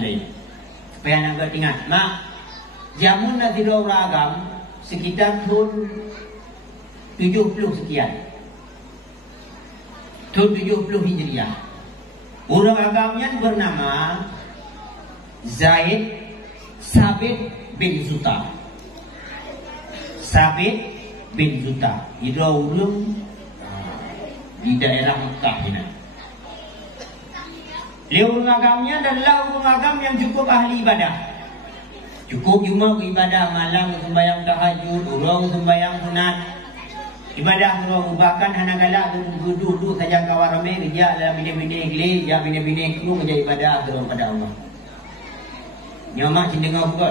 lain. Supaya anak ingat, mak, jamun Nazirul Agam sekitar tahun 70 sekian. Tahun 70 Hijriah. Orang agamnya bernama Zaid Sabit bin Zuta. Sabit bin Zuta. Hidra urung di daerah Mekah ini. Dia orang agamnya adalah orang agam yang cukup ahli ibadah. Cukup cuma ibadah malam sembahyang tahajud, orang sembahyang sunat. Ibadah orang bahkan hana galak duduk saja kawan ramai kerja dalam bini-bini geli, ya bini-bini kru kerja ibadah kepada Allah. Nyamak dengar juga.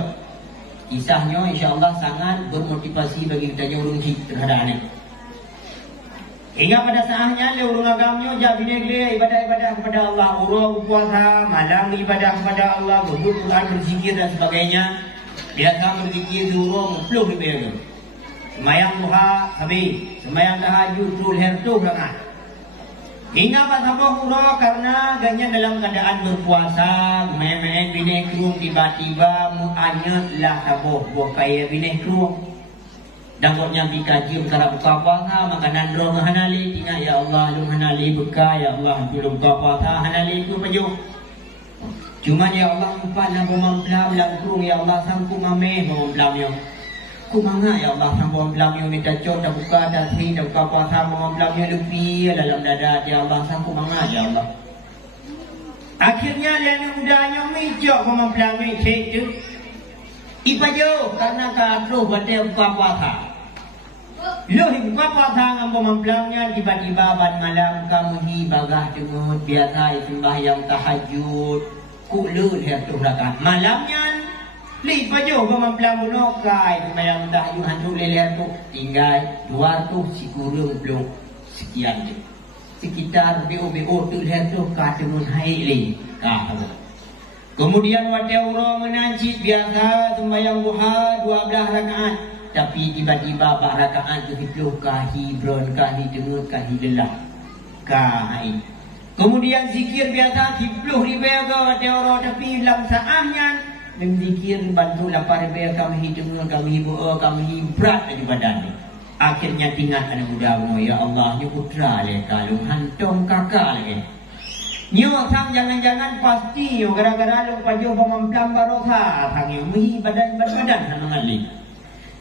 Kisahnya insya-Allah sangat bermotivasi bagi kita orang terhadap ini. Hingga pada saatnya le urang agamnya ja bini-bini ibadah-ibadah kepada Allah, orang puasa, malam ibadah kepada Allah, Quran berzikir dan sebagainya. Biasa berzikir urang 10 lebih. Semayang duha habis, semayang tahajud tul hertu rakaat. Hingga pasabah urang karena ganya dalam keadaan berpuasa, main-main bini kru tiba-tiba muanyat lah saboh buah kaya bini kru. Dangotnya dikaji perkara buka puasa, makanan roh hanali, tinggal ya Allah lu hanali bekal, ya Allah belum buka puasa hanali itu paju. Cuma ya Allah lupa nak mempelam langsung ya Allah sangku mame mempelamnya. Ku manga ya Allah sangku mempelamnya minta cot dah buka dah sih dah buka puasa mempelamnya lebih dalam dada ya Allah sangku manga ya Allah. Akhirnya dia mudanya mijak mempelamnya itu. Ipajo karena katro batal buka puasa. Loh buka puasa ngambo mempelangnya tiba-tiba ban malam kamu hi bagah dengut biasa sembahyang tahajud ku leul hertu rakaat malamnya li pajo ko memplang buno kai sembahyang tahajud hantu leler tu tinggal 200 sikurung belum sekian je. Sekitar BO tu hertu ka dengun hai li ka. Kemudian wate orang menajis biasa sembahyang duha 12 rakaat. Tapi tiba-tiba 4 rakaat tu fitluh kahi bron, kahi dengut, kahi lelah. Kahi. Kemudian zikir biasa 10 ribu wate orang tapi dalam saatnya dan zikir bantu 8 ribu kami dengut, kami buah, kami berat di badan ni. Akhirnya tinggal anak muda ya Allah, ni putra le kalau hantum kakak lagi. Nyo sang jangan-jangan pasti yo gara-gara lu pajo pemamplam barosa sang yo mi badan sama ngali.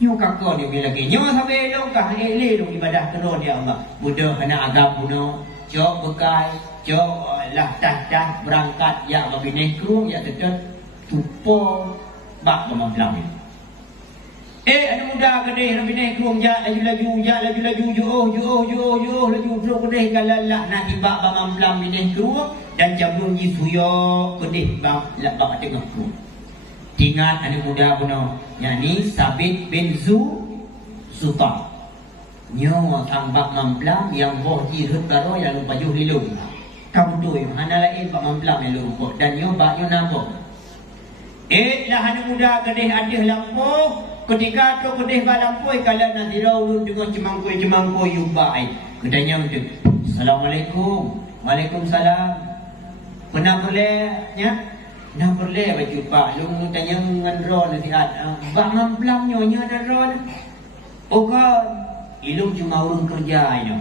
Nyo kakak dia lagi. Nyo sampai lu kah ele lu ibadah terus ya Allah. Budak kena agam buno, jok bekai, jok lah dah berangkat ya babine kru ya dekat tupo bak pemamplam. Anak muda gede rabine kru ya laju laju terus gede kalalah nak tiba pemamplam bine kru dan jamu ni suyo kedih bang labak tengah ku. Tinggal anak muda puno yani Sabit bin Zuta. Nyo tambak memplam yang boh dirut baro yang lupa juh lilung. Kamu tu yang hana lain bak memplam yang lupa dan nyo bak nyo nabo. Lah anak muda kedih adih lampu ketika tu kedih bak lampu kalau nak dirau dengan cemangkoi yubai. Kedanya tu. Assalamualaikum. Waalaikumsalam. Pernah boleh ya? Nah boleh baju pak lu tanya dengan ron nasihat. Bak mamplam nyonya ada ron. Oka ilmu cuma urung kerja ini.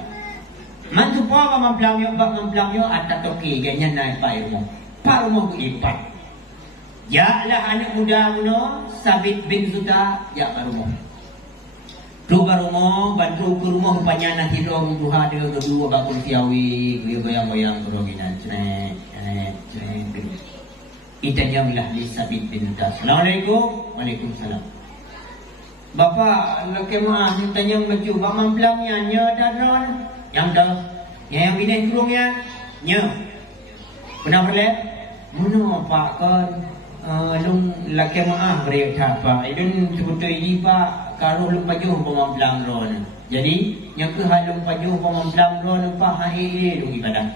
Mantu pa mamplam yo bak mamplam yo atas toki ganya naik pak ilmu. Pak rumah ku ipat. Ya lah anak muda kuno Sabit bin Zuta ya pak rumah. Tu barumo bantu ke rumah rupanya nanti dong duha dia kedua bakul siawi goyang-goyang keroginan cek. Itanya milah li Sabit bin Zuta. Assalamualaikum. Waalaikumsalam. Bapa nak kemah tanya baju bak mamplamnya nya daron yang dah yang bini kurungnya nya. Pernah berlet? Mana pak kan lung laki maah beri apa? Idun sebutu ini pak karuh lung baju pemamplam ron. Jadi yang ke halung baju pemamplam ron pak hai lung ibadah.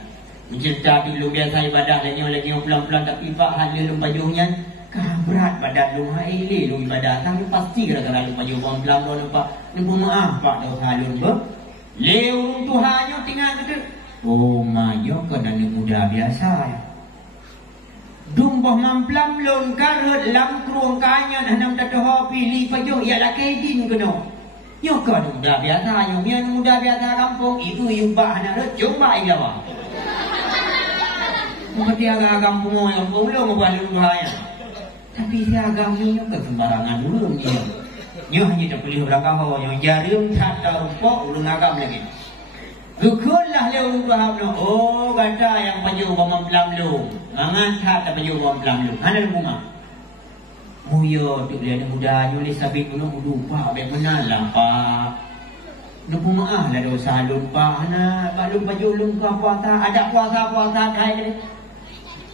Mencerita dulu biasa ibadah lagi pelan-pelan tapi pak halil lung bajunya kah berat badan lung hai lung ibadah tapi pasti gara-gara lung baju pemamplam ron pak. Nunggu maaf pak dah halun ber. Leung Tuhannya tinggal gitu. Oh mayo kena muda biasa ya. Dumbah mamplam lon karut lam kruang kanyan hanam tatoho pilih payo ya la kedin kono. Yo kan muda biasa yo mian muda biasa kampung itu yubah hana re coba ilawa. Mungkin agak kampung yang belum ngebalun bahaya. Tapi saya agak nyo ke sembarangan dulu dia. Nyo hanya tak boleh berangkau yang jarum tak rumpok ulung agam lagi. Gukullah leu baham no. Oh kata yang payo mamplam lu. Mangan tak payo mamplam lu. Hana rumah. Muyo tu dia muda yo le sabit puno lupa be menalah pa. Lupa maah lah dosa lupa hana balu payo lung ka puasa ada puasa kai ni.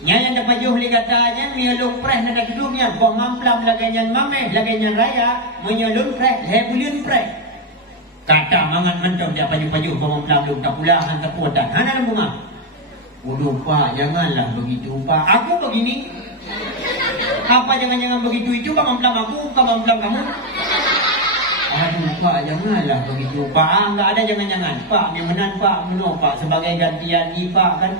Nya yang dapat juh li katanya mi lung preh na kedumnya bo mamplam laganyan mame laganyan raya menyolun preh le bulin preh. Kata mangan mentong dia payo bo mamplam lung tak pula hantar puatan. Hana rumah. Lupa janganlah begitu pa. Aku begini. Apa jangan-jangan begitu itu kau mamplam aku, kau mamplam kamu? Aduh Pak, janganlah begitu Pak, enggak ada jangan-jangan Pak, memenan Pak, menolak Pak, sebagai gantian ni Pak kan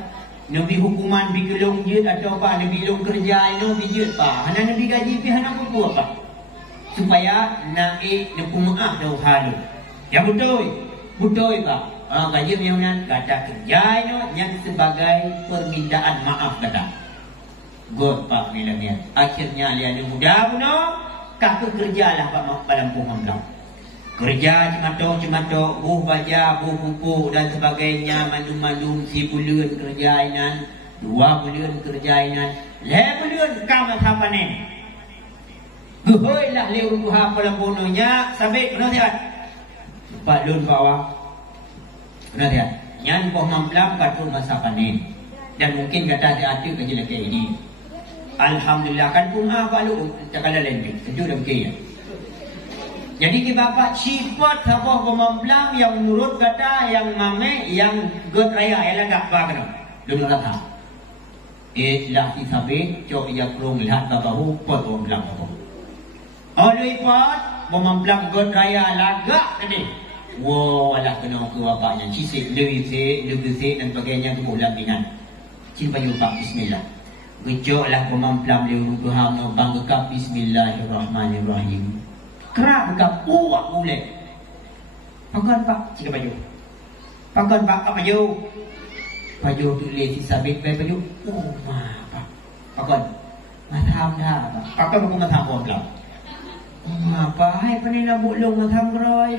Nabi hukuman pergi long je atau Pak, Nabi long kerja ini pergi Pak Hana Nabi gaji pergi hana apa Pak supaya naik maaf dah halu. Ya betul Pak, gaji memenan kata kerja ini yang sebagai permintaan maaf kata God Pak bilangnya. Akhirnya dia ada muda puno, kakak kerjalah Pak Lampung Mamplam. Kerja cimatok, buh baja, buh pupuk dan sebagainya, mandum-mandum si bulan kerjainan, 2 bulan kerjainan, 5 bulan kamu panen. Guhoilah leu Tuhan pelampunonya, sabit benar tidak? Pak Lun bawa, benar tidak? Nyan Boh Mamplam katun masa panen dan mungkin kata dia ada kerja lagi ini. Alhamdulillah kan pun Pak Lu cakala lain sejuk dah berkaya. Jadi kita bapak sifat sabah pemamplam yang menurut kata yang mame yang god raya ialah gak apa kena. Dulu kata. Lah si sabit cok ya krong lihat babahu pot pemamplam apa. Oleh pot pemamplam god raya lagak tadi. Wow alah kena ke bapaknya cisik lebih dan sebagainya tu ulang bingan. Cin payu Pak bismillah. Gejoklah pemamplam leu Tuhan bangga bismillahirrahmanirrahim. Kerap buka puak boleh. Pakan Pak cik baju. Pakan Pak apa baju? Baju tu le si sabit baju. Oh ma Pak. Pakan. Matham dah Pak. Pakan aku matham pemamplam. Oh ma Pak hai panen labuk long matham roy.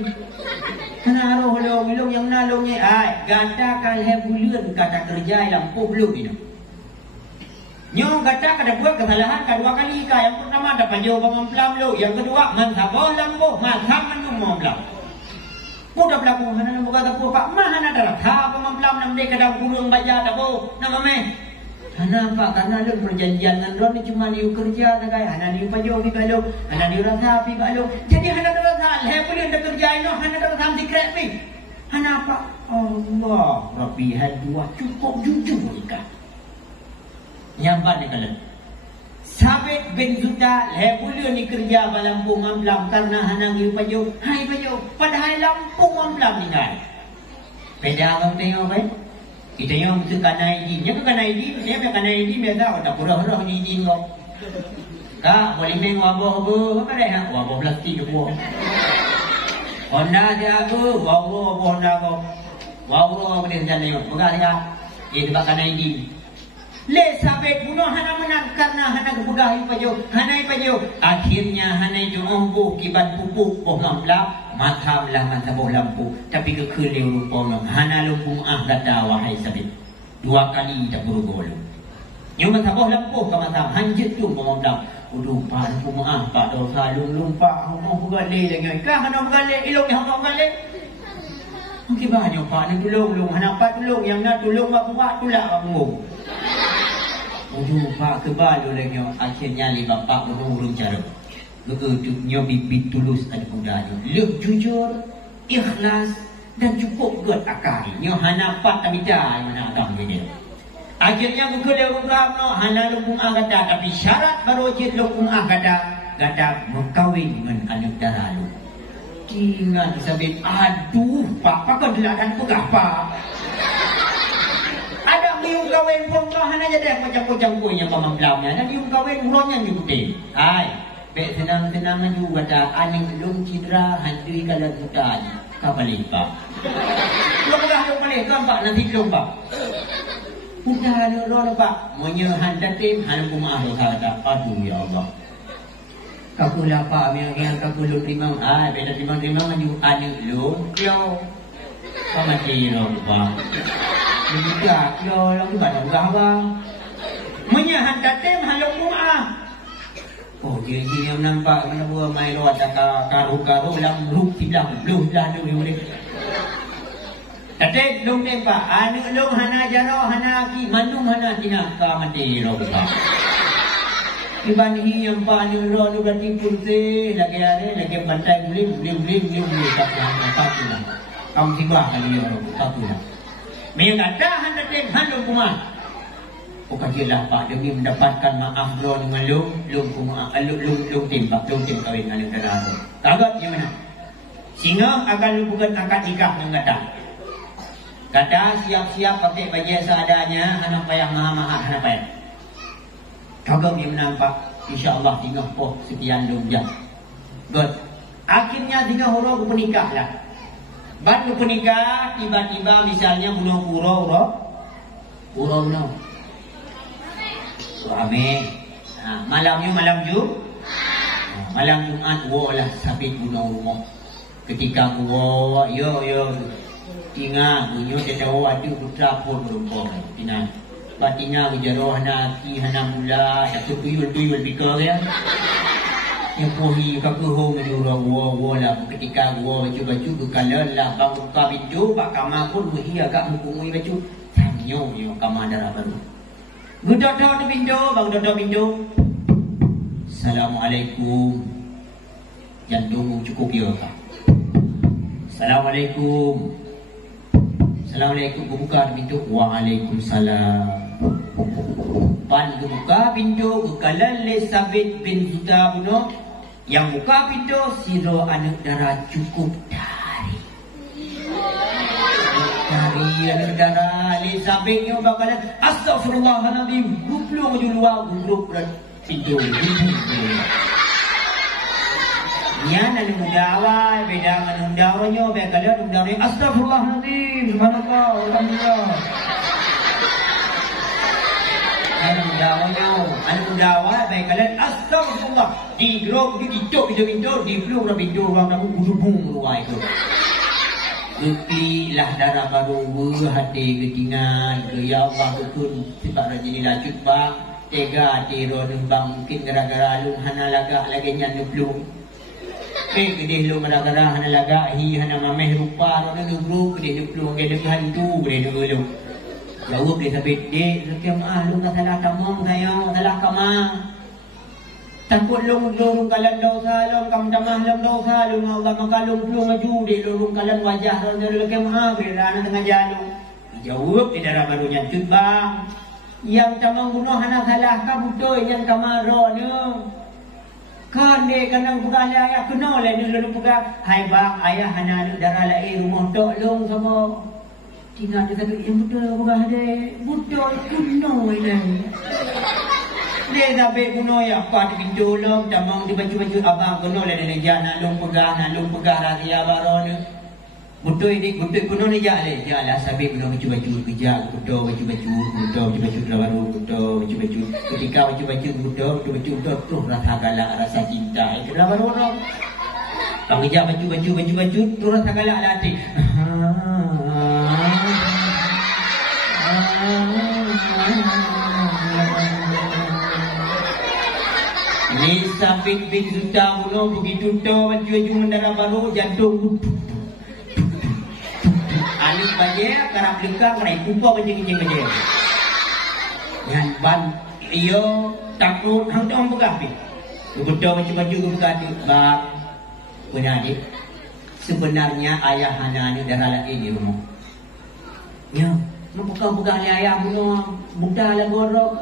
Kana roh long yang nalong ni ai gata kal he bulan kata kerja lampu belum ini. Nyo kata kada buat kesalahan kedua kali ka yang pertama dapat jauh pemamplam lo, yang kedua mantabo lambo matham menum pemamplam. Mudah berlaku hana nak berkata Pak mah hana darat ha pemamplam nam de kada kurung baja dabo nama me. Hana Pak karena lu perjanjian dengan ron cuma liu kerja tagai hana liu pajo pi balo, hana liu rasa pi balo. Jadi hana darat hal he boleh dak kerja ino hana darat ham dikret pi. Hana Pak Allah Rabbi hadwa cukup jujur mereka. Nyambat ni kalian. Sabit bin Zuta bulan ni kerja Lampung Mamplam karena hanang yu pajo. Hai pajo, padahal Lampung Mamplam ni kan. Beda kau tengok kan? Kita yang mesti kanai izin. Yang kanai izin, saya punya kanai izin biasa. Tak pura-pura ni izin kau. Kak, boleh main wabah apa dah? Wabah plastik tu buah. Honda dia apa? Wabah Honda kau. Wabah boleh jalan ni. Pegang dia. Dia dapat kanai izin. Le sabit bunuh hana menang karena hana kepegah pajo, hana pajo. Akhirnya hana jumbo kibat pupuk boh mamplam, matham lah mantaboh lampu. Tapi kekeleu rupa hana lumpung kata wahai sabit. 2 kali tak bergol. Nyo mantaboh lampu ka matham hanjit tu boh mamplam. Uduh Pak lumpung Pak dosa lung Pak mau begale lagi. Kah hana begale ilong ni hana begale. Mungkin banyak Pak ni tolong hana Pak tolong yang nak tolong buat tulak bangun. Uduh Pak kebal lagi akhirnya li bapak urung cara. Begitu bibit tulus ada mudanya. Lep jujur, ikhlas dan cukup good akal. Nyo hana Pak tamida mana agam ni. Akhirnya begitu urang no hana lumpung agada tapi syarat baru jid lumpung agada mengkawin dengan anak dara lu. Tinggal sabit aduh Pak kau delakan pegah Pak. Ada miu kawin pun kau hana jadi macam-macam kuenya pamamlamnya. Dan yung kawin uronya yung putih. Ay, bet senang-senang juga dah aning lung cedera handui kalau hutan kabalik pak. Lung dah lung balik kan pak nanti lung pak. Udah lung pak. Monya handatim hanam kumah lo kata. Aduh ya Allah. Kaku lapa yang kaku lung rimang. Ay, beda rimang-rimang yung aning lung klo. Pamati lo pak. Juga, yo lang iba ng gawa. Munyahan datim halong kumah. Oh, gini-gini ang nampak menabuh may lo at karu-karu lang ruk tilang belum dah lu yuri. Datim lung din pa. Ano lung hana jaro hana ki manung hana tinaka mati lo pa. Iban hiyang pa ano lo berarti pulse lagi are lagi bantai blim tak na. Kamu tiba kali yo patula. May katahan natin handong kumah. O kajilah pak demi mendapatkan maaf lo dengan lung kumah, lung tim kawin dengan darah. Kagak gimana? Singa akan lupakan akad nikah dengan kata. Kata siap-siap pakai baju seadanya, anak payah mahal anak payah. Kagak gimana pak? InsyaAllah tinggal po sekian jam. Good. Akhirnya tinggal huruf penikah lah. Bantu penikah, tiba-tiba misalnya bunuh uro bunuh suami. Nah, malam Jumat lah sabit bunuh rumah. Ketika gua yo ingat bunyo tetawa adu putra pun berumur pinan. Batina ujaro hana ki hana mula ya tuyul bikar ya. Yang pohi kakuho menurut gua lah ketika gua baju ke kalan lah bang buka pintu bak kamar pun muhi agak mukui baju tanyo yo kamar darah baru. Gudodo di pintu bang dodo pintu. Assalamualaikum. Jantung cukup yo kak. Assalamualaikum. Buka pintu. Waalaikumsalam. Pan buka pintu kalan Elizabeth bin Zuta buno. Yang buka pintu siro anak darah cukup dari anak darah Elizabeth nyo bakalan astagfirullahaladzim guplung luar guplung pintu yan ang mudawa beda ang mudawa nyo bakalan mudawa astagfirullahaladzim subhanallah alhamdulillah. Ano mudawa baik kalian astagfirullah di grok di pintu di blue ra pintu ruang namu gudubung luai itu. Upi lah darah baru hati ketingan ya Allah betul sebab jadi lanjut bang tega tiro bang mungkin gara-gara lu hana laga lagi nyan blue. Gede lu gara-gara hana laga hi hana mameh rupa ro nu gede blue gede hantu gede lu. Lalu dia sabit dia lu tak salah tamong saya salah kama takut lung kalan dosa lung kam damah lung dosa lung Allah makalung maju di lung kalan wajah lu kemah berana tengah jalan jawab di darah barunya cut bang yang tamang bunuh anak salah ka butoy yang kamaro no kan de kanang bukan ayah kenal le lu buka hai bang ayah hana darah lai rumah tok lung sama tinggal dekat yang betul bukan ada betul kuno ini. Dia dah kuno ya apa di pintu lom tamang di baju abang kuno le ni jana lom pegah rahsia baron. Betul kuno ni jala sabi kuno baju kerja betul baju baru betul baju ketika baju tu rasa galak rasa cinta itu lah baru orang. Pangija baju tu rasa galak hati. Elizabeth bin Zuta bunuh begitu tahu baju mendarah baru jantung alis baje karap lekang rai pupa kencing baje yang ban iyo takut hang tong begah pi betul baju buka bab punya adik sebenarnya ayah hana ni darah lagi di rumah ya buka ayah bunuh budak lah gorok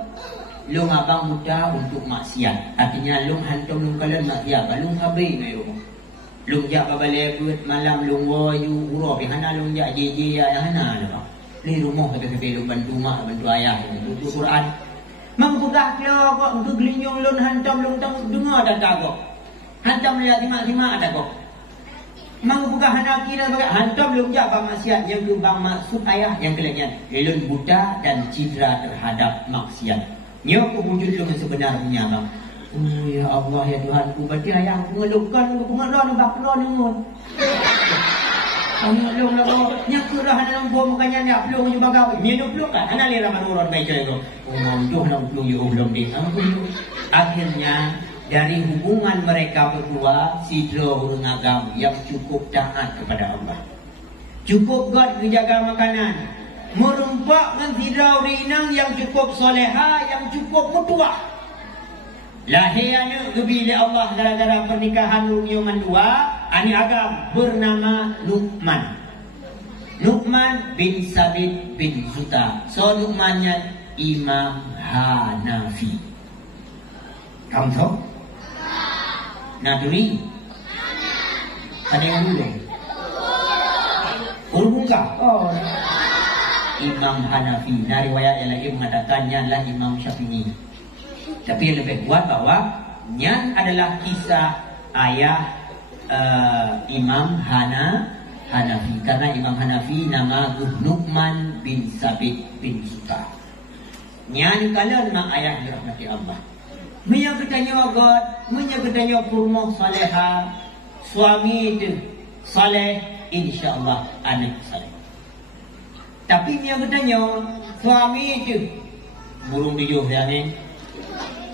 lung abang muda untuk maksiat. Artinya lung hantum lung kalian maksiat. Lung habis na yung. Lung jak babalik malam lung wayu uro. Hana lung jak jeje ya hana lah. Di rumah kata sebelum bantu mak, bantu ayah, bantu Quran. Mang pegah kelo kok untuk gelinyong lun hantam lun tang dengar dah kok. Hantam lihat simak-simak ada kok. Mang pegah hanaki dah bagai hantam lun jak bang maksiat yang ke bang maksud ayah yang kelengnya. Lun buta dan cedera terhadap maksiat. Nyo ku wujud lun sebenarnya bang. Oh ya Allah ya Tuhanku, berarti ayahku ngelukan aku ngeron bakro nengun. Kamu belum lah, nyakurah dalam bom makanya ni belum juga gawe. Minum belum kan? Anak lera manuron baik cai ko. Munduh nak belum yo belum di. Akhirnya dari hubungan mereka berdua, Sidro Urungagam yang cukup taat kepada Allah. Cukup God menjaga makanan. Merumpak dengan Sidro Urinang yang cukup soleha, yang cukup mutuah. Lahir anak kebili Allah gara-gara pernikahan Rumioman dua. Ani agam bernama Luqman. Luqman bin Sabit bin Zuta. So Luqmannya Imam Hanafi. Kamu tahu? Naduri? Ada yang dulu? Urungkah? Oh. Imam Hanafi. Nah riwayat yang lagi mengatakannya adalah Imam Syafi'i. Tapi yang lebih kuat bahwa nyan adalah kisah ayah Imam Hanafi. Karena Imam Hanafi nama Luqman bin Sabit bin Zuta. Nyan kalau nama ayah dirahmati Allah. Menya bertanya God, menya bertanya purmoh saleha, suami itu saleh, insya-Allah anak saleh. Tapi menya bertanya suami itu burung dijuh ya ni.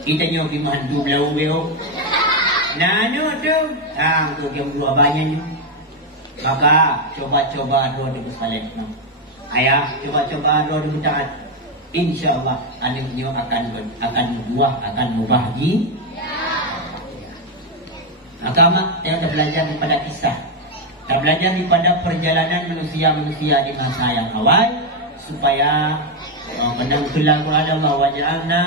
Kita nyo pergi mandu belau-belau. Nano tu, tu yang dua banyaknya. Maka coba-coba doa di saleh. Ayah coba-coba doa di taat. InsyaAllah anaknya akan berbuah, akan berbahagi. Maka mak yang dah belajar daripada kisah. Dah belajar daripada perjalanan manusia-manusia di masa yang awal supaya menang kelal Quran Allah waja'alna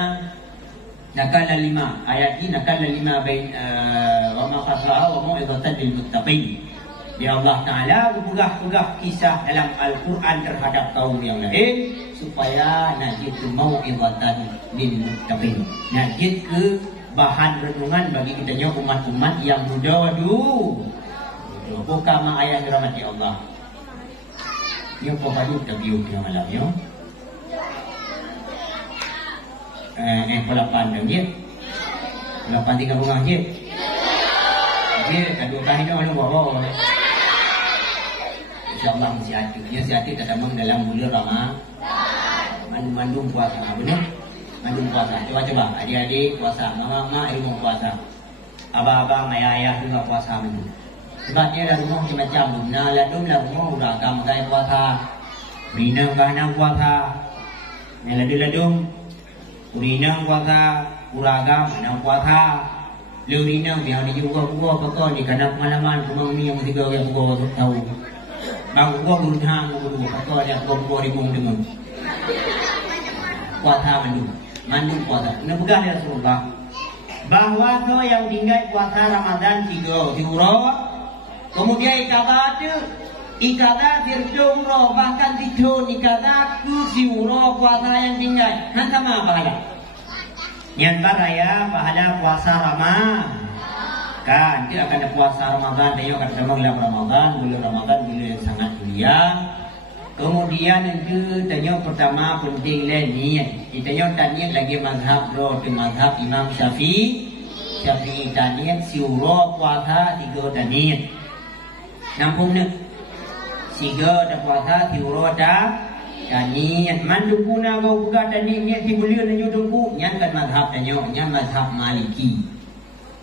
nakala 5 ayat ini nakala 5 bain wa ma qasa'a wa mau'izatan lil muttaqin. Ya Allah Taala berpegah-pegah kisah dalam Al-Quran terhadap kaum yang lain supaya najid ke mau'izatan lil muttaqin. Najid ke bahan renungan bagi kita umat-umat yang muda dulu. Bukan mak ayah dirahmati Allah. Yo kau baru terbiu di malam yo. Pelapan dah je. Pelapan 3 rumah je. Dia kadang kali dah ada bawa. InsyaAllah mesti hati. Dia si hati tak tamang dalam bulan Ramadan. Mandum puasa benar. Mandum puasa. Coba-coba adik-adik puasa, mama-mama ilmu puasa. Abang-abang, ayah-ayah juga puasa benar. Sebabnya dah rumah macam-macam. Nah, ladum lah rumah udah agam gaya puasa. Rinang kahanang puasa. Ladum-ladum Urinang puasa, uragam, anang puasa. Leurinang biar dia juga apa ni karena pengalaman rumah ni yang tiga orang gua tahu. Bang gua beruntang gua apa dia gua ribung dengan. Puasa mandu puasa. Nak pegang ya Rasulullah. Bahawa tu yang tinggal puasa Ramadan 3 diurau. Kemudian ikada dirjung roh bahkan tidur ikada kusiuro puasa yang tinggal sama pahala yang baraya pahala puasa Ramadan kan dia akan ada puasa Ramadan dia akan sama bulan Ramadan yang sangat mulia. Kemudian itu tanya pertama penting lah niat kita tanya lagi mazhab roh di mazhab Imam Syafi'i tanya siuro puasa 3 tanya nampung ni 3 dah puasa tiuro dah niat mandu guna kau buka tadi niat di bulan dan judungku nyan kan mazhab tanya nyan mazhab Maliki.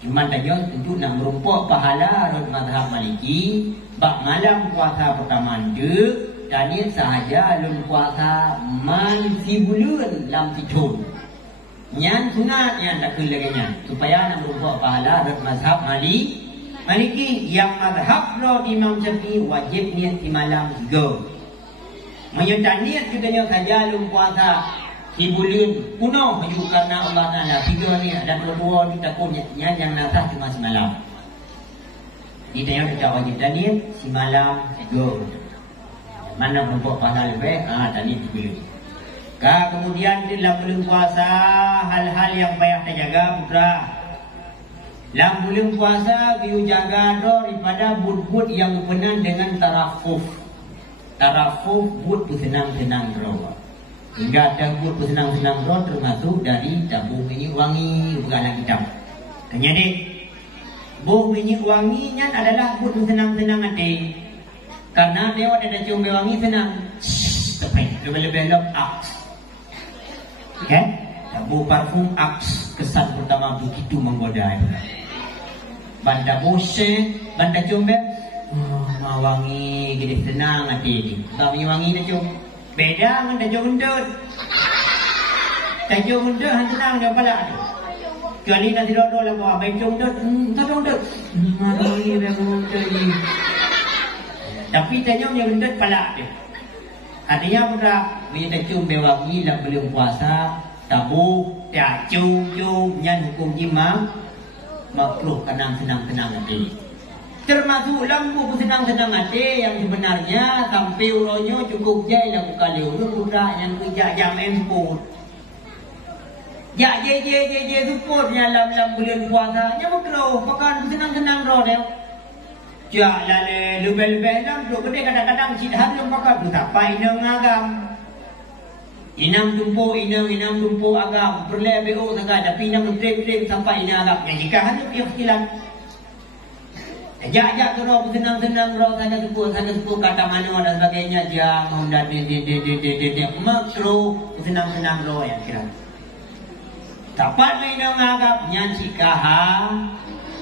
Cuma tanya tentu nak merumpuk pahala rod mazhab Maliki bak malam puasa pertama tu tanya sahaja lun puasa man si bulan lam tidur. Nyan sunat nyan tak kelaganya supaya nak merumpuk pahala rod mazhab Maliki yang mazhab roh Imam Syafi'i wajib niat di malam 3. Menyertai niat juga saja lum puasa di bulan kuno juga karena Allah Taala 3 ni dan 2 ni takutnya yang nasah cuma semalam. Kita yang kita wajib niat si malam 3. Mana berbuat pahala lebih? Tadi dipilih. Kemudian dalam bulan puasa hal-hal yang payah terjaga putra. Dalam bulan puasa kita jaga daripada bud-bud yang berkenaan dengan tarafuf. Tarafuf bud bersenang-senang roh. Hingga ada bud bersenang-senang roh termasuk dari tabung minyak wangi bukan hitam. Jadi buh minyak wanginya adalah bud bersenang-senang hati. Karena dia ada cium wangi senang. Tepat lebih-lebih lok aks. Okay? Tabung parfum aks kesan pertama begitu menggoda. Banda bose, banda cium wangi gede senang hati ni. Kami wangi dah cium. Beda dengan dah cium undut. Dah cium undut senang dia pala tu. Kali nak tidur lah bawa baik cium undut. Tak cium undut. Wangi dah undut ni. Tapi dah cium dia undut pala dia. Artinya pula bila dah cium wangi lah belum puasa, tabu, tak cium nyan hukum jima makruh kanang senang-senang hati. Termasuk lampu bersenang-senang hati yang sebenarnya sampai uronyo cukup jai lah buka liur budak yang kerja jam emput. Ya je support dalam bulan puasa nya makruh pakan bersenang-senang roh dia. Ja lale lebel-lebel lam tu gede kadang-kadang cid harum pakai tu tak pai nang agam. Inam tumpu agam berlebeo sangat tapi inam trip sampai ina agam. Yang jika hanya ikhtilaf ajak ke roh senang-senang roh sangat sepuluh kata mana dan sebagainya dia mengundat dia makro senang-senang roh yang kira dapat main menganggap nyanyi kaha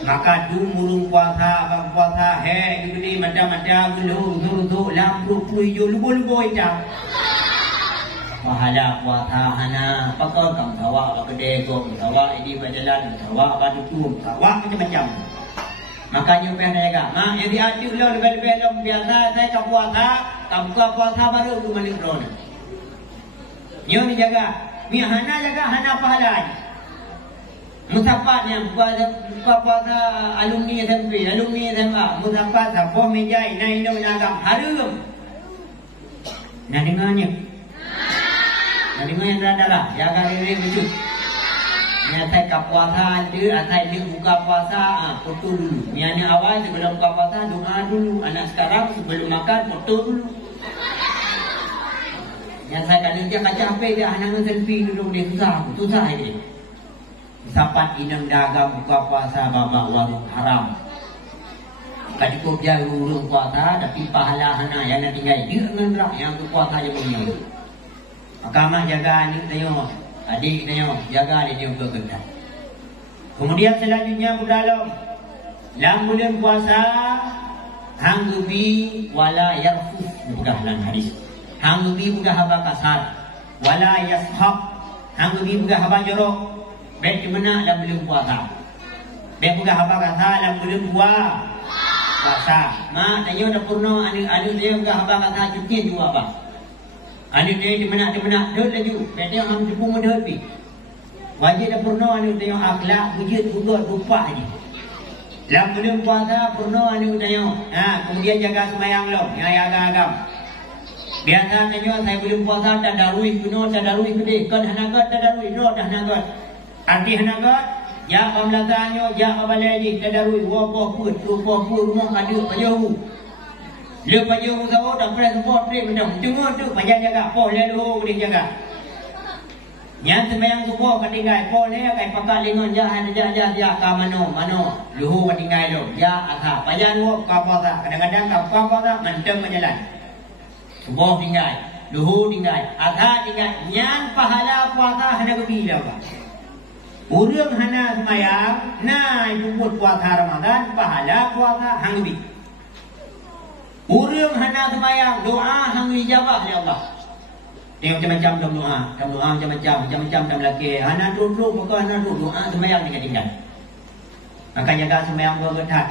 maka du murung puasa he diberi macam-macam gulu lampu puyo lubo hitam pahala puasa hana pakar kam tawa kedai gom tawa ini berjalan tawa batu tu tawa macam-macam. Makanya pengen jaga. Mak yang diadu lo lebih-lebih lo biasa saya tak puasa baru tu malik drone. Nyo ni jaga. Mi hana pahala. Musafat yang puasa alumni SMP, alumni SMA, musafat sapoh mejai naik no nagam harum. Nak dengarnya? Nak dengar yang darah jaga diri betul. Atai puasa dia, atai dia buka puasa, foto dulu. Yang awal sebelum buka puasa doa dulu. Anak sekarang sebelum makan foto dulu. Yang saya kadang dia kaca HP dia anak selfie dulu dia susah ini. Sapat inang dagang buka puasa babak warung haram. Kali kau dia urung puasa tapi pahala hana yang nak tinggal dia dengan yang tu puasa je punya. Maka mak jaga ni tengok. Adik tengok, jaga dia berketat. Kemudian selanjutnya dalam bulan puasa hang gebi wala yarfus bukan dalam hadis. Hang gebi bukan haba kasar wala yashab. Hang gebi bukan haba jorok. Baik di mana dalam bulan puasa. Baik bukan haba kasar dalam bulan puasa. Mak tengok dah purno anu dia bukan haba kasar cuti tu apa? Anu dia di mana dot laju. Betul hang tepung mendot pi. Wajib dah purno anu tengok akhlak wujud buat rupa aja. Dalam bulan puasa purno anu tengok. Kemudian jaga sembahyang lo, yang agam. Biasa tengok saya bulan puasa tadarus penuh tadarus gede. Kan hanagat tadarus roh dah hanagat. Arti hanagat ya pamlatanyo ya abalai tadarus wopo put rupa rumah ada pajau. Lepas je usaha dah pernah support dia macam tengok tu payah jaga pol dia dulu dia jaga. Yang sembahyang subuh ketinggal pol dia kai pakai lengan jahan ja ka mano luhu ketinggal lo ya asa payah lu ka puasa kadang-kadang ka puasa manteng berjalan. Subuh tinggal, luhu tinggal, asa tinggal yang pahala puasa hana kebila ba. Urang hana sembahyang nah ikut puasa Ramadan pahala puasa hang lebih. Urang hana sembahyang doa hang dijabah oleh Allah. Tengok macam-macam dalam doa macam-macam dalam laki. Hana duduk maka hana duduk doa sembahyang dengan tinggal. Maka jaga sembahyang berketat.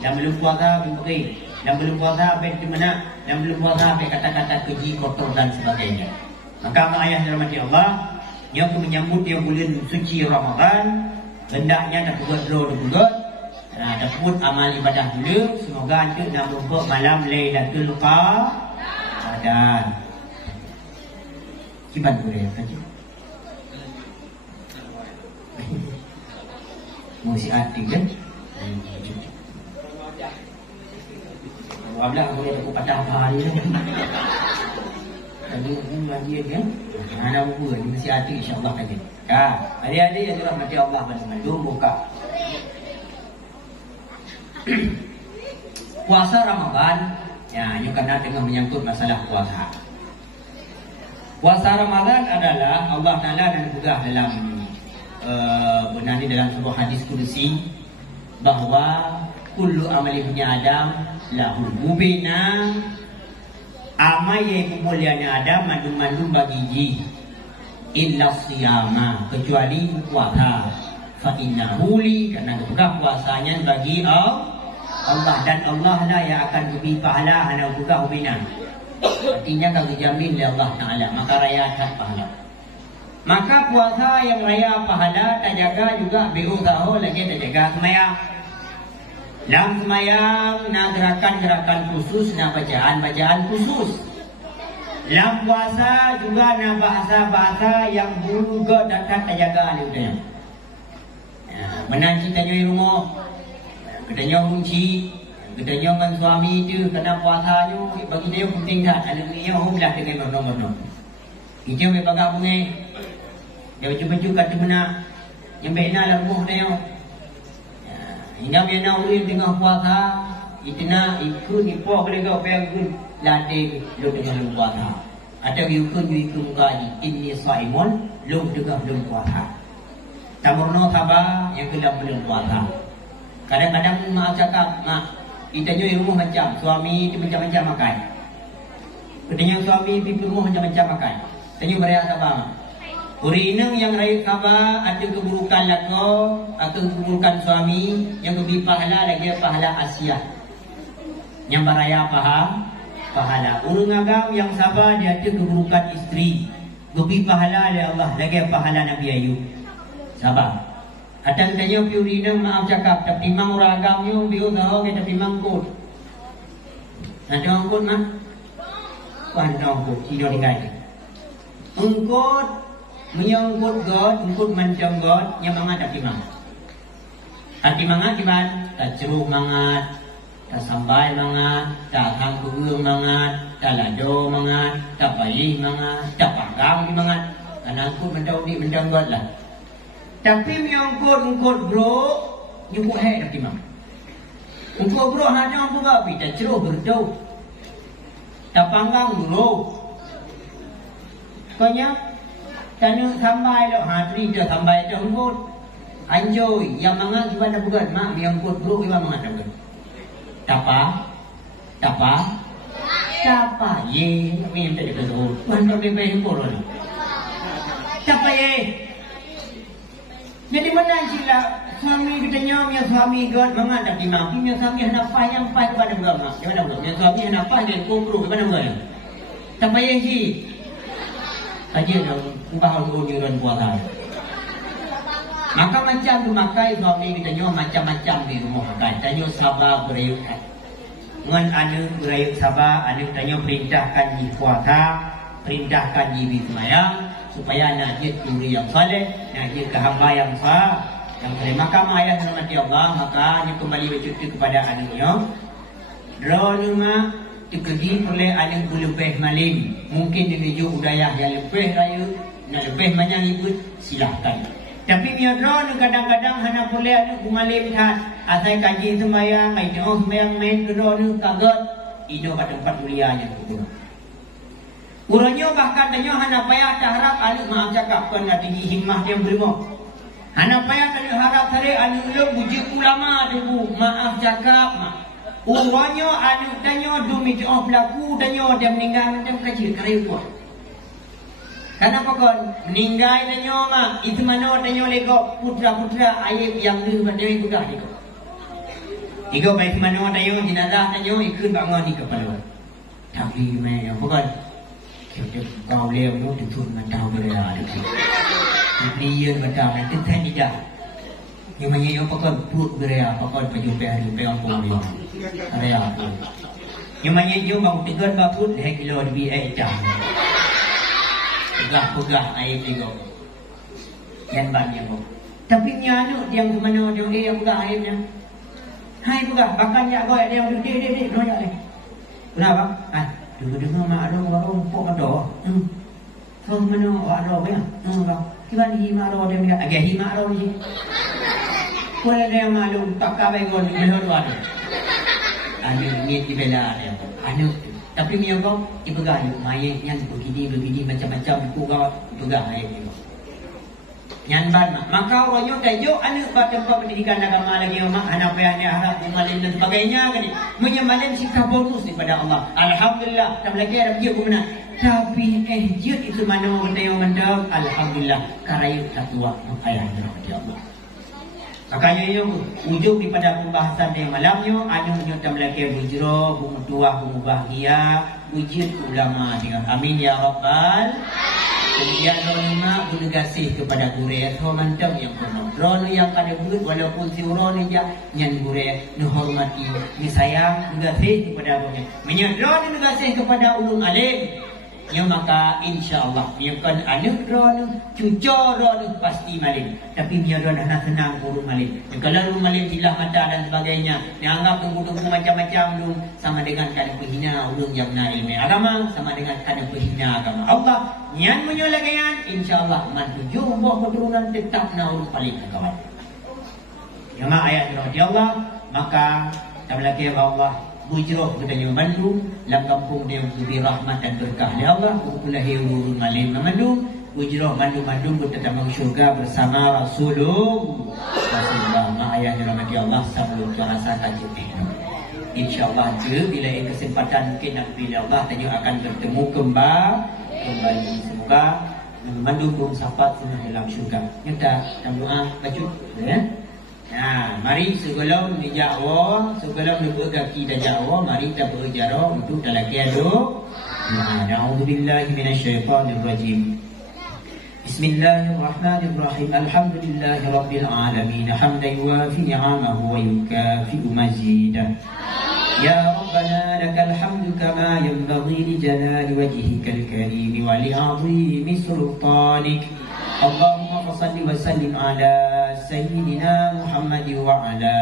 Dan belum puasa beri. Dan belum puasa baik di mana. Dan belum puasa baik kata-kata keji kotor dan sebagainya. Maka mak ayah dirahmati Allah yang menyambut dia bulan suci Ramadan hendaknya nak buat doa juga. Dapat amal ibadah dulu. Semoga itu nak buka malam Lailatul Qadar. Ramadan. Kiban boleh saja. Musik hati kan? Wablah boleh aku patah hari ni. Tadi dia kan? Anak buku ni musik hati insya-Allah kan. Adik-adik yang dirahmati Allah benar-benar buka. Puasa Ramadan, ya, ini karena dengan menyangkut masalah puasa. Puasa Ramadan adalah Allah Ta'ala dan juga dalam benar ni dalam sebuah hadis kudusi bahawa kullu amali ibni Adam lahu mubina, amal yang kemuliaan Adam mandum-mandum bagi ji illa siyama, kecuali puasa. Fa innahu li, karena bukan puasanya bagi Allah, dan Allah lah yang akan beri pahala hana buka hubina. Artinya kalau dijamin oleh Allah Ta'ala, maka raya akan pahala. Maka puasa yang raya pahala tak jaga juga berusaha lagi tak jaga semayang. Dalam semayang nak gerakan-gerakan khusus, nak bacaan-bacaan khusus. Dalam puasa juga nak bahasa-bahasa yang juga tak jaga alihnya. Menanci tanya di rumah, katanya kunci, katanya dengan suami tu kena puasanya bagi dia penting dah. Alaminya belah dengan benar-benar. Kita boleh pakai bunga. Dia baju-baju kata benar. Yang baiknya lah rumah dia. Hingga biarna ulin tengah puasa, itna ikut nipu boleh kau pergi latih lu dengan lu puasa. Atau ikut kaji ini saimun lu dengan lu puasa. Tamurno sabar yang kedua belum puasa. Kadang-kadang mak cakap, mak, itanya di rumah macam suami itu macam-macam makan. Katanya suami di rumah macam-macam makan. Tanya beria sabar. Urineng yang raya sabar ada keburukan lako atau keburukan suami yang lebih pahala lagi pahala Asia. Yang beraya pahala. Urung agam yang sabar dia ada keburukan isteri. Lebih pahala oleh Allah lagi pahala Nabi Ayub. Sabar. Ada tanya piurina maaf cakap tapi memang orang agamnya biu tahu kita memang kot. Nanti orang kot mah. Wan tahu kot tidak dikai. Engkot menyangkut God, engkot macam God yang mangat tapi mang. Hati mangat di ban, tak ceruh mangat, tak sambai mangat, tak hangkuung mangat, tak lado mangat, tak palih mangat, tak pagang di mangat. Karena engkot mentau di mentang God lah. Tapi menyangkut bro, nyukup hai tapi mang. Engkau bro hanya aku babi, tak ceruh berdau. Tak panggang dulu. Kanya, tanya sampai lo, hatri dah sampai dah engkut. Anjoy, yang mangat gimana bukan? Mak, menyangkut bro gimana mangat bukan? Tapa, ye, minta dia betul. Mana dia bayar pun ni? Tapa ye. Jadi mana sila suami katanya punya suami God mengadap di mak punya suami hendak yang pai kepada agama. Gimana bro? Punya suami hendak pai dan kubro gimana bro? Tak payah sih. Aja dah ubah orang dan puasa. Maka macam tu makai suami katanya macam-macam di rumah makai. Tanya sabar berayut. Ngan anu berayut sabar, anu tanya perintahkan di puasa, perintahkan di semayang. Supaya nak jid duri yang saleh, nak jid ke hamba yang sah, yang terima kasih ayah rahmati Allah, maka dia kembali bercuti kepada anaknya. Drona dikegi oleh anak lebih malim, mungkin menuju budaya yang lebih raya, nak lebih banyak ikut silahkan. Tapi dia drone kadang-kadang hanya boleh anak malim kan, asal kaji sembahyang, itu sembahyang main drone kaget, itu kat tempat mulianya kubur. Urangnya bahkan tanya hana payah tak harap aluk maaf cakap kan ada tinggi himmah dia berima. Hana payah tak harap hari aluk lu bujuk ulama tu maaf cakap mak. Urangnya aluk tanya demi doa pelaku tanya dia meninggal macam kecil kerepot. Kenapa kon meninggal tanya mak itu mana tanya lego putra-putra ayat yang lu pada ikut dah ikut. Ikut baik mana tanya jenazah tanya ikut bangun di kepala. Tapi mai apa kon? Kau leo tu tuan macam berada di sini. Dia macam nanti tadi dah. Yang mana yang pakai perut berada, pakai baju pehari, pehang pun dia. Ada apa? Yang mana jom bang tegur bakut dah kilo lebih jam. Pegah air tiga. Yang banyak kok. Tapi nyanu dia ke mana dia pegah airnya. Hai pegah bahkan ya kau dia noyak ni. Kenapa? Dengar mak lo baru pok ada. Kau mana ada ya? Bang. Kiban hima lo dia minta agak hima lo ni. Kau dia malu tak kabai kau ni lo ada. Ada ni di bela dia. Ada tapi mi kau dipegah mayat yang begini macam-macam pegah air ni. Yang ban maka royo tajuk anak pada tempat pendidikan agama lagi mak anak payahnya harap umalin dan sebagainya kan menyemalin sikap bonus daripada Allah. Alhamdulillah tak lagi ada dia guna. Tapi jut itu mana benda yang mendap alhamdulillah karayu tak tua ayahnya kepada Allah. Makanya yang ujung daripada pembahasan yang malamnya anu menyutam lagi bujro, bumutuah, bahagia, wujud ulama dengan amin ya rabbal. Kemudian kelima guna kasih kepada guru atau mantap yang penuh. Rono yang pada buat walaupun si rono je yang guru nu hormati, ni sayang guna kasih kepada guru. Menyadar guna kasih kepada ulun alim. Ya maka insya-Allah dia kan anak rono, cucu rono pasti malim. Tapi dia rono nak senang guru malim. Kalau ulun malim silah mata dan sebagainya, dianggap tunggu-tunggu macam-macam dulu sama dengan kada penghina ulun yang ilmu agama, sama dengan kada penghina agama Allah. Yang menyolagayan insya-Allah mantuju buah keturunan tetap naul paling kawan. Yang ayat Allah maka tablaki Allah bujroh katanya memandu dalam kampung dia beri rahmat dan berkah ya Allah ukulah urun malim memandu bujroh mandu bertetangga syurga bersama Rasulullah ayat rahmat Allah sebelum rasa tajuk ini insyaallah bila kesempatan mungkin bila Allah tajuk akan bertemu kembali semoga memandu belum sahabat semua dalam syurga kita doa baca ya. Mari sebelum dijawab, sebelum kaki dan jawab, mari kita berjara untuk talaqi aduk. A'udzubillahi minasyaitonirrajim. Bismillahirrahmanirrahim. Alhamdulillahirabbil alamin. Hamdan yuwafi ni'amahu wa yukafi'u mazidah. Ya Rabbana lakal hamdu kama yanbaghi li jalali wajhikal karim wa li 'azimi sultanik. Allahumma salli wa sallim ala سيدنا محمد وعلى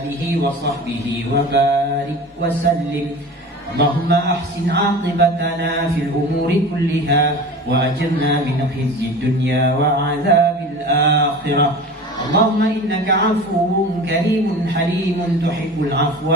آله وصحبه وبارك وسلم اللهم أحسن عاقبتنا في الأمور كلها وأجرنا من خزي الدنيا وعذاب الآخرة اللهم إنك عفو كريم حليم تحب العفو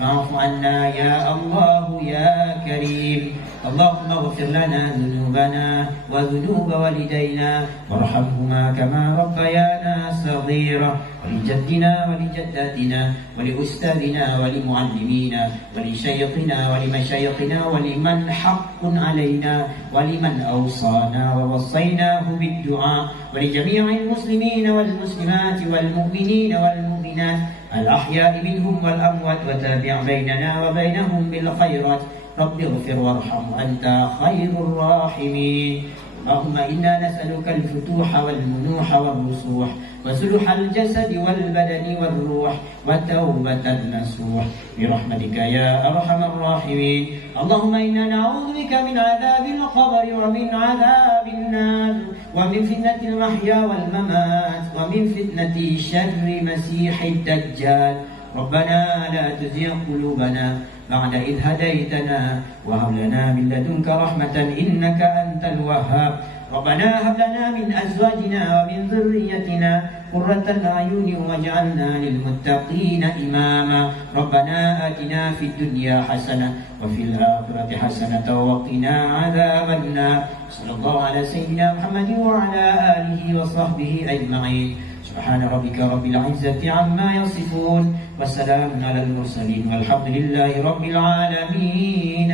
فاعف عنا يا الله يا كريم اللهم اغفر لنا ذنوبنا وذنوب والدينا وارحمهما كما ربيانا صغيرا ولجدنا ولجداتنا ولأستاذنا ولمعلمينا ولشيخنا ولمشايخنا ولمن حق علينا ولمن أوصانا ووصيناه بالدعاء ولجميع المسلمين والمسلمات والمؤمنين والمؤمنات الأحياء منهم والأموات وتابع بيننا وبينهم بالخيرات رب اغفر وارحم أنت خير الراحمين اللهم إنا نسألك الفتوح والمنوح والرسوح وصلح الجسد والبدن والروح وتوبة النصوح برحمتك يا أرحم الراحمين اللهم إنا نعوذ بك من عذاب القبر ومن عذاب النار ومن فتنة المحيا والممات ومن فتنة شر مسيح الدجال ربنا لا تزغ قلوبنا بعد إذ هديتنا وهب لنا من لدنك رحمة إنك أنت الوهاب ربنا هب لنا من أزواجنا ومن ذريتنا قرة الأعين واجعلنا للمتقين إماما ربنا آتنا في الدنيا حسنة وفي الآخرة حسنة وقنا عذاب النار صلى الله على سيدنا محمد وعلى آله وصحبه أجمعين سبحان ربك رب العزة عما يصفون وسلام على المرسلين والحمد لله رب العالمين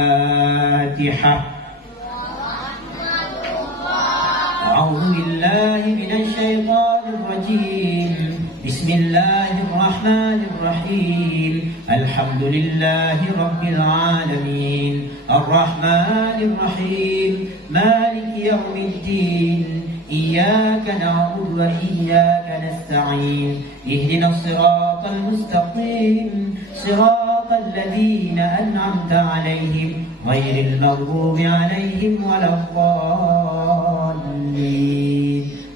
الفاتحة أعوذ بالله من الشيطان الرجيم بسم الله الرحمن الرحيم الحمد لله رب العالمين الرحمن الرحيم مالك يوم الدين إياك نعبد وإياك نستعين اهدنا الصراط المستقيم صراط الذين أنعمت عليهم غير المغضوب عليهم ولا الضالين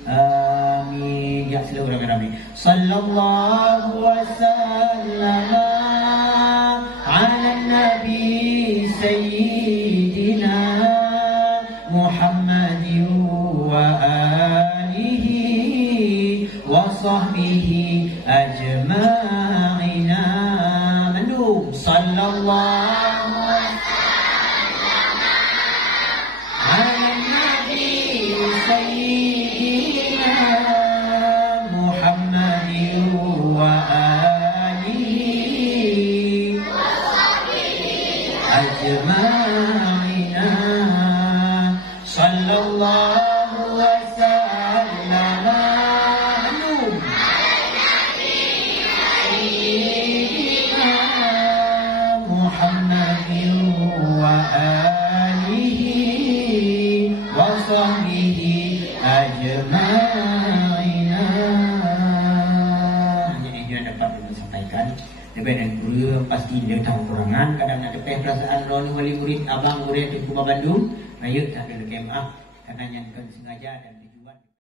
آمين. Ya, seluruh kami. Sallallahu wasallam ala nabi sayyidina Muhammadin wa alihi wa sahbihi ajma'ina. Mendung sallallahu wasallam ala nabi sayyidina Muhammadin wa alihi wa sahbihi ajma'ina. Sallallahu wasallam mendung Muhammadin wa alihi wa sahbihi ajma'ina. Hanya ini yang dapat kita sampaikan. Daripada guru pasti dia tahu kurangan. Kadang ada perasaan roni wali murid abang murid di Kuba Bandung. Ayo tak ada kemah karena yang sengaja dan